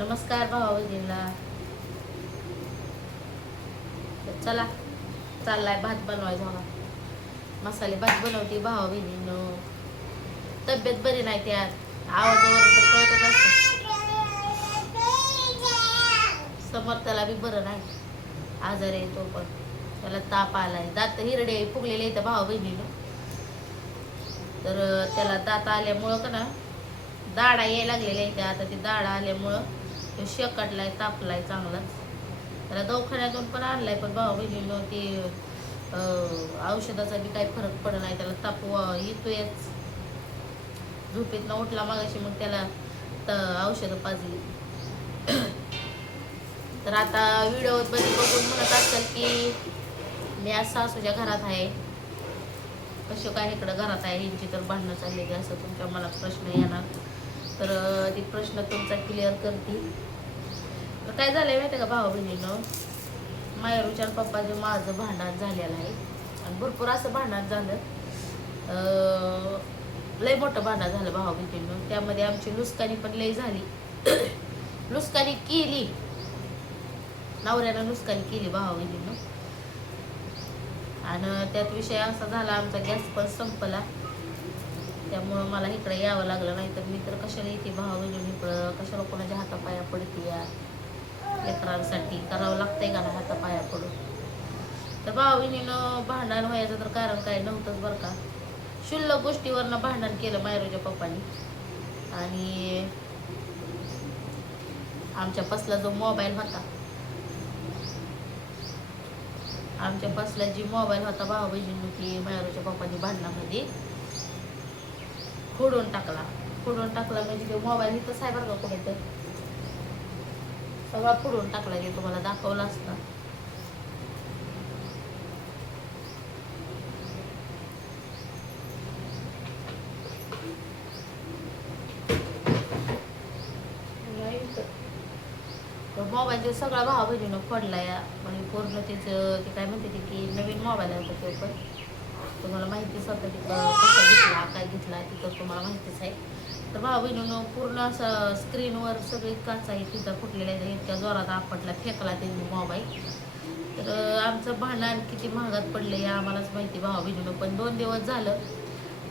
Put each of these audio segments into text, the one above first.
नमस्कार भावा बहिणीला. चला, चाललाय भात बनवायचा बघा. मसाले भात बनवते भावा बहिणीनं. तब्येत बरी नाही त्यात आवाजावर तर कळतच असतं. समर्थाला बी बरं नाही, आजार आहे तो पण. त्याला ताप आलाय, दात हिरडे फुगलेले इथं भावा बहिणीनं. तर त्याला दात आल्यामुळं का ना दाडा यायला लागलेल्या इथे. आता ते दाडा आल्यामुळं तो शेकटलाय, तापलाय चांगलाच. त्याला दवाखान्यातून पण आणलाय, पण भाऊ बहिणीनं ते औषधाचा बी काही फरक पडत नाही. त्याला ताप येतोयच. झोपेतनं उठला मागाशी, मग त्याला औषधं पाजली. तर आता व्हिडिओमध्ये बघून म्हणत असाल की मी आज सासूच्या घरात आहे, कशा काय इकडं घरात आहे, ह्यांची तर भांडणं चाललेली, असं तुमच्या मनात प्रश्न येणार. तर ती प्रश्न तुमचा क्लिअर करते. तर काय झालंय माहिती का भाऊ बहिणीनं, मायरूच्या पप्पाचं माझं भांडण झालेलं आहे. आणि भरपूर असं भांडण झालं, लय मोठं भांडण झालं भाऊ बहिणीनं. त्यामध्ये आमची नुसकानी पण लय झाली. नुसकानी केली, नवऱ्यानं नुसकानी केली भाऊ बहिणीनं. आणि त्यात विषय असा झाला, आमचा गॅस पण संपला. त्यामुळं मला इकडे यावं लागलं, नाही तर मी तर कशाला येते भाऊ बहिणी इकडं. कशाला कोणाच्या हातापाया पडते या लेकरांसाठी, करावं लागतंय का ना हातापाया पडून. तर भाऊ बहिणीनं भांडण व्हायचं तर कारण काय नव्हतंच बरं का. क्षुल्लक गोष्टीवरनं भांडण केलं मायरूच्या पप्पानी. आणि आमच्या पसला जो मोबाईल होता, आमच्या पसला जी मोबाईल होता भाऊ बहिणीनं, ती मायरूच्या पप्पानी भांडणामध्ये फोडून टाकला. फोडून टाकला म्हणजे ते मोबाईल इथंच आहे बरं का, कुठे तर सगळा फोडून टाकला. ते तुम्हाला दाखवलं असतं. मोबाईलचे सगळा भाऊ बहिणीनं फोडला या. म्हणजे पूर्ण त्याचं ते काय म्हणते ते की नवीन मोबाईल आहे होता, ते पण तुम्हाला माहितीच होतं. तिथं कसा घेतला, काय घेतला, तिथं तुम्हाला माहितीच आहे. तर भाऊ बहिणीनं पूर्ण असं स्क्रीनवर सगळी काच आहे तिथं फुटलेल्या आहे. इतक्या जोरात आपटला, फेकला त्यांनी मोबाईल. तर आमचं भांडण किती महागात पडलं या आम्हालाच माहिती भाऊ बहिणीनं. पण 2 दिवस झालं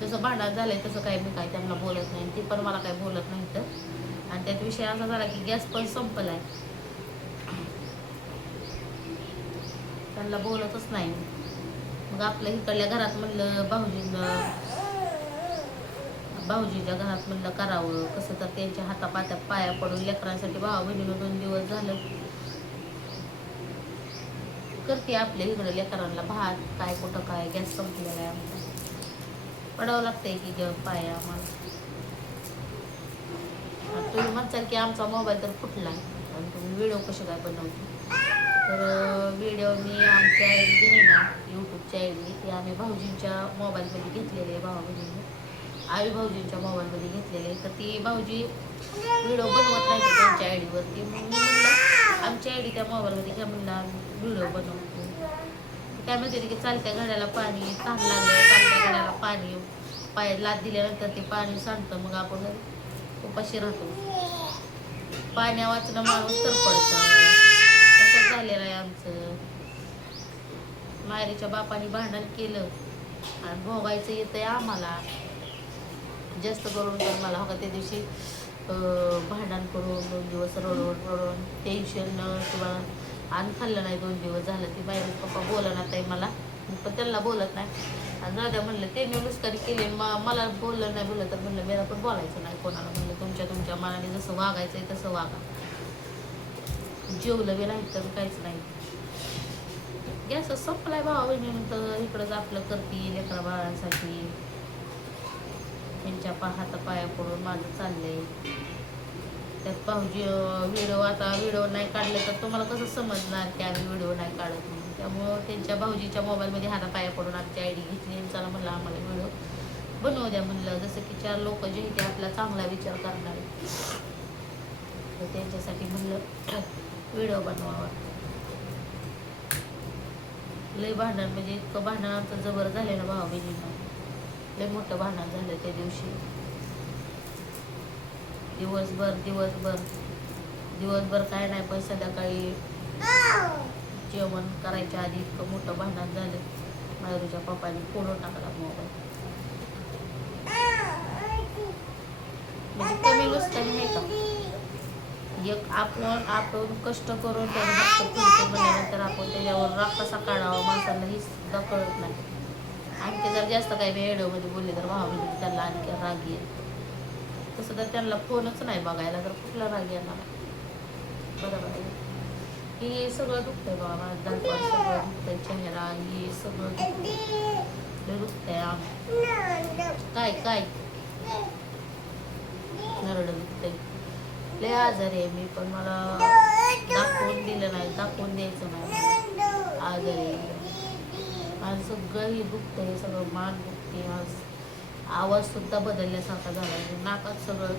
जसं भांडण झालंय तसं काय मी काय त्यांना बोलत नाही, ते पण मला काय बोलत नाही. तर आणि त्यात विषय असा झाला की गॅस पण संपलाय, त्यांना बोलतच नाही. मग आपल्या इकडल्या घरात म्हणलं भाऊजीच्या घरात म्हणलं करावं कसं, तर त्यांच्या हातापात्या पाया पडून लेकरांसाठी भाऊ बहिणीनं 2 दिवस झालं करते आपल्या इकडं लेकरांना भात. काय कुठं काय गॅस संपलेला आहे आमचा, पडावं लागतंय की पाया आम्हाला. तुम्ही म्हणताल की आमचा मोबाईल तर फुटला आणि तुम्ही व्हिडिओ कसे काय बनवते. तर व्हिडिओ मी आमच्या आयडी आहे ना, यूट्यूबच्या आयडी, ती आम्ही भाऊजींच्या मोबाईलमध्ये घेतलेली आहे. भाऊ बहिणीने आई भाऊजींच्या मोबाईलमध्ये घेतलेली आहे. तर ती भाऊजी व्हिडिओ बनवत नाही त्यांच्या आयडीवरती. मग मी म्हणलं आमच्या आयडी त्या मोबाईलमध्ये घ्या, म्हणलं व्हिडिओ बनवतो. काय म्हणते की चालत्या घड्याला पाणी ताण लागलं, चालत्या घड्याला पाणी पाय लाद दिल्यानंतर ते पाणी सांडतं, मग आपण उपाशी राहतो. पाण्या वाचणं माणूस तर पडतं. असं झालेलं आहे आमचं. मायरीच्या बापाने भांडण केलं आणि भोगायचं येतंय आम्हाला. जास्त करून तर मला हो का त्या दिवशी भांडण करून 2 दिवस रडून टेन्शन किंवा अन्न खाल्लं नाही 2 दिवस झालं. ती मायरी पप्पा बोलणार ताई मला, पण त्यांना बोलत नाही. आणि दादा म्हणलं त्यांनी नुसकारी केली, मला बोललं नाही. बोललं तर म्हणलं मला पण बोलायचं नाही कोणाला. म्हणलं तुमच्या मनाने जसं वागायचंय तसं वागा. जेवलं बी नाही तर काहीच नाही. गॅस संपलाय भावा बहिणीनंतर इकडंच आपलं करते लेकरा बाळांसाठी. त्यांच्या हातापाया पडून माझं चाललंय. त्यात भाऊजी व्हिडिओ नाही काढले तर तुम्हाला कसं समजणार की आम्ही व्हिडिओ नाही काढत नाही. त्यामुळं त्यांच्या भाऊजीच्या मोबाईलमध्ये हातापाया पडून आमची आयडी घेतली आणि चला म्हणलं आम्हाला व्हिडिओ बनवू द्या. म्हणलं जसं की 4 लोक जे ते आपला चांगला विचार करणारे, तर त्यांच्यासाठी म्हणलं व्हिडिओ बनवावा. लय भांडण म्हणजे इतकं भांडणाचं जबर झालेलं भाऊ बहिणींना. लय मोठं भांडण झालं त्या दिवशी. दिवसभर दिवसभर काय नाही, पण संध्याकाळी जेवण करायच्या आधी इतकं मोठं भांडण झालं. मायरूच्या पप्पाने फोडून टाकला मोबाईल. म्हणजे कमी नुसतं नाही का, एक आपण कष्ट करून त्याला हक्क फिरतो म्हणल्यानंतर आपण त्याच्यावर राग कसा काढावा माणसाला ही सुद्धा कळत नाही. आणखी जर जास्त काही व्हिडिओमध्ये बोलले तर भाऊ बहिणी त्यांना आणखी राग येईल. तसं तर त्यांना फोनच नाही बघायला तर कुठला राग येणार. बरोबर आहे. हे सगळं दुखतंय बाबा, दाखवाड सगळं दुखतंय, चेहरा हे सगळं दुखतंय. काय काय नरड दुखतंय, लय आजारी आहे मी, पण मला दाखवून दिलं नाही, दाखवून द्यायचं नाही. आजारी आहे माझं सगळंही दुखतंय, सगळं मान दुखते, आवाज सुद्धा बदलल्यासारखा झाला. नाकात सगळं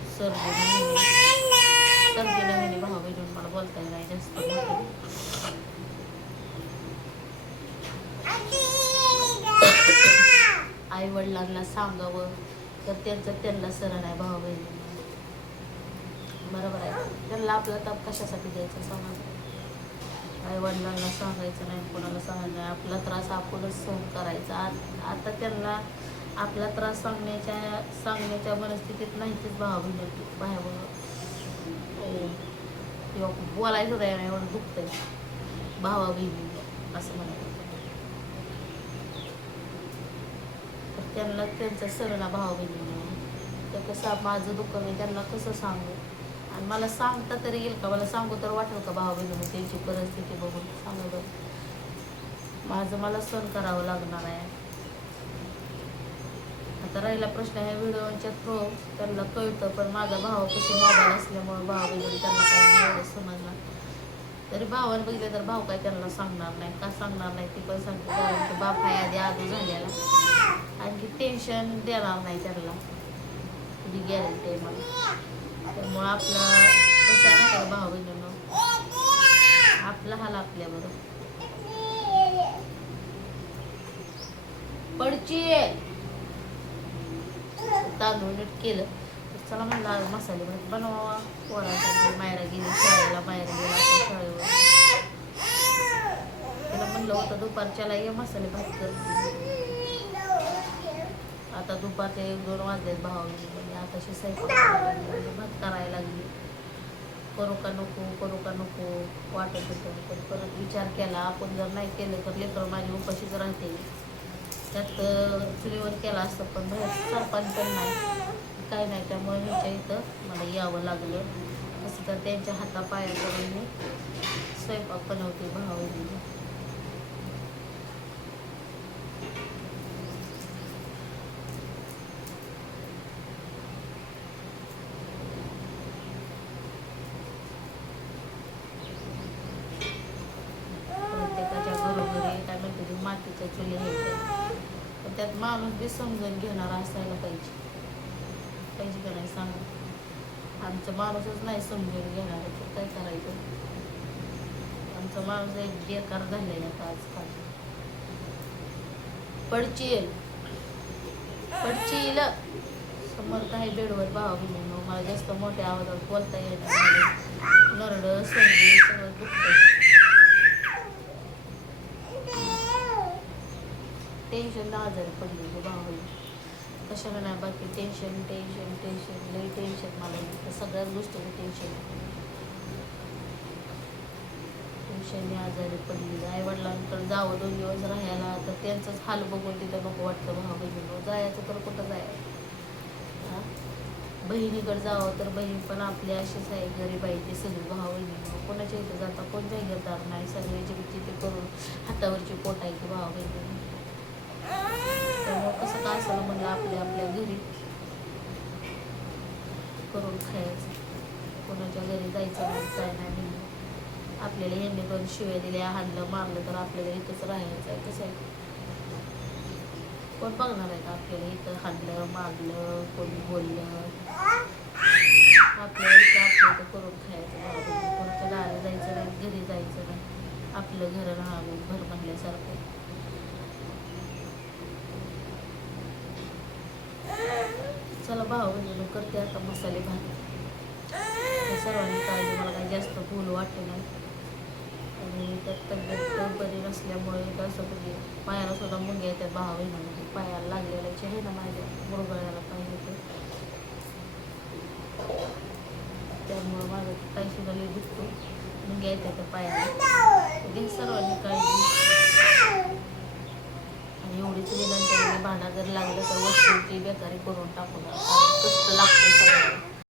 सर्दी नवीन भाऊ बहिणून मला बोलता नाही जास्त. आई वडिलांना सांगावं तर त्यांना सरळ आहे भाऊ बहिणी. बरोबर आहे, त्यांना आपला ताप कशासाठी द्यायचा सांगा. आई वडिलांना सांगायचं नाही, कोणाला सांगायचं नाही, आपला त्रास आपणच सहन करायचा. आता त्यांना आपला त्रास सांगण्याच्या मनस्थितीत नाहीतच भाऊ बहिणी बाहेर किंवा बोलायचं नाही, एवढं दुखतंय भावा बहिणी असं म्हणायचं. तर त्यांना त्यांचं सरळ भावा बहिणी तर कसं माझं दुःख मी त्यांना कसं सांगू, आणि मला सांगता तरी येईल का, मला सांगू तर वाटेल का भाऊ बहिणी त्यांची परिस्थिती बघून सांगा. माझं मला सहन करावं लागणार आहे. आता राहिला प्रश्न ह्या व्हिडिओच्या थ्रू त्यांना कळतं, पण माझा भाव कशी मोबाईल असल्यामुळे भाव बघितलं त्यांना काही नाही एवढं समजणार. तरी भावानं बघितलं तर भाव काय त्यांना सांगणार नाही. का सांगणार नाही ती पण सांगते, कारण की बाप आहे आधी आधी झालेला, आणखी टेन्शन देणार नाही त्यांना, तुझी गॅरंटी आहे मला. त्यामुळं आपलं कसं आहे ना भाऊ बहिणीनं, आपला हाल आपल्याबरोबर पडची तांदूळ नीट केलं तर चला म्हणलं मसाले भात बनवावा. पोरासाठी मायरा गेली शाळेला, मायरा गेला आता शाळेवर. तिला म्हणलं होतं दुपारच्याला ये मसाले भात कर. आता दुपारचे 1-2 वाजलेत भाऊ म्हणजे आताशी स्वयंपाक भात करायला लागली. करू का नको वाटत होतं, पण परत विचार केला आपण जर नाही केलं तर लेकर माझी उपाशीच राहते. त्यात चुलीवर केला असतं, पण बाहेर सरपंच पण नाही काय नाही, त्यामुळे ह्याच्या इथं मला यावं लागलं. असं तर त्यांच्या हातापायाकडे मी स्वयंपाक बनवते भावाने. प्रत्येकाच्या घरोघरी काय म्हणते ते मातीच्या चुली आहेत, पण त्यात माणूस बी समजून घेणारा असायला पाहिजे का नाही सांगा. आमचा माणूसच नाही समजून घेणार तर काय करायचं. आमचा माणूस एक बेकार झालेला आता आजकाल. पडचील समर्थ आहे बेडवर भावा बहिणीनं. मला जास्त मोठ्या आवाजात बोलता येत नाही, नरड सर्दी सगळं दुखतं. टेन्शन आजारी पडले भावा बहिणी, कशाला नाही बाकी टेन्शन लई टेन्शन मला येतं, सगळ्याच गोष्टीचं टेन्शनने आजारी पडली. आई वडिलांकडे जावं 2 दिवस राहायला तर त्यांचंच हाल बघून तिथं नको वाटतं भाऊ बहिणीनं. जायचं तर कुठं जायचं. बहिणीकडे जावं तर बहीण पण आपली अशीच आहे, गरीब आहे ती सगळी भाऊ बहिणी. कोणाच्या इथं जाता कोण जागीरदार नाही, सगळ्याची जिथे करून हातावरची पोट आहे की भाऊ बहिणी. त्यामुळं कसं काय असं म्हणलं आपल्या घरी करून खायचं, कोणाच्या घरी जायचं नाही काय नाही म्हणलं. आपल्याला ह्यांनी पण शिव्या दिल्या, हाणलं मारलं तर आपल्याला इथंच राहायचं आहे. कसं आहे कोण बघणार आहे का आपल्याला इथं हाणलं मारलं कोणी बोललं. आपल्या इथं करून खायचं, कोणाच्या दाराला जायचं नाही, घरी जायचं नाही, आपलं घर राहावं घर म्हणल्यासारखं. चला भाऊ बहिणीनं करते आता मसाले भात. सर्वांनी काळजी, मला काही जास्त बोलू वाटलं नाही. आणि त्यात तब्येत बरी नसल्यामुळे कसं म्हणजे पायाला सुद्धा मुंग्या येतात भावा बहिणीमध्ये, पायाला लागलेल्या आहे ना माझ्या मुरगळ्याला पाहिजे तर, त्यामुळं माझं पायसुद्धा लई दुखतो, मुंग्या येतात त्या पायाला. घे सर्वांनी काळजी. आणि एवढीच विनंती आहे, भांडा जर लागलं तर वस्तूची बेकारी करून टाकू नका, कष्ट लागते सगळ्यांना.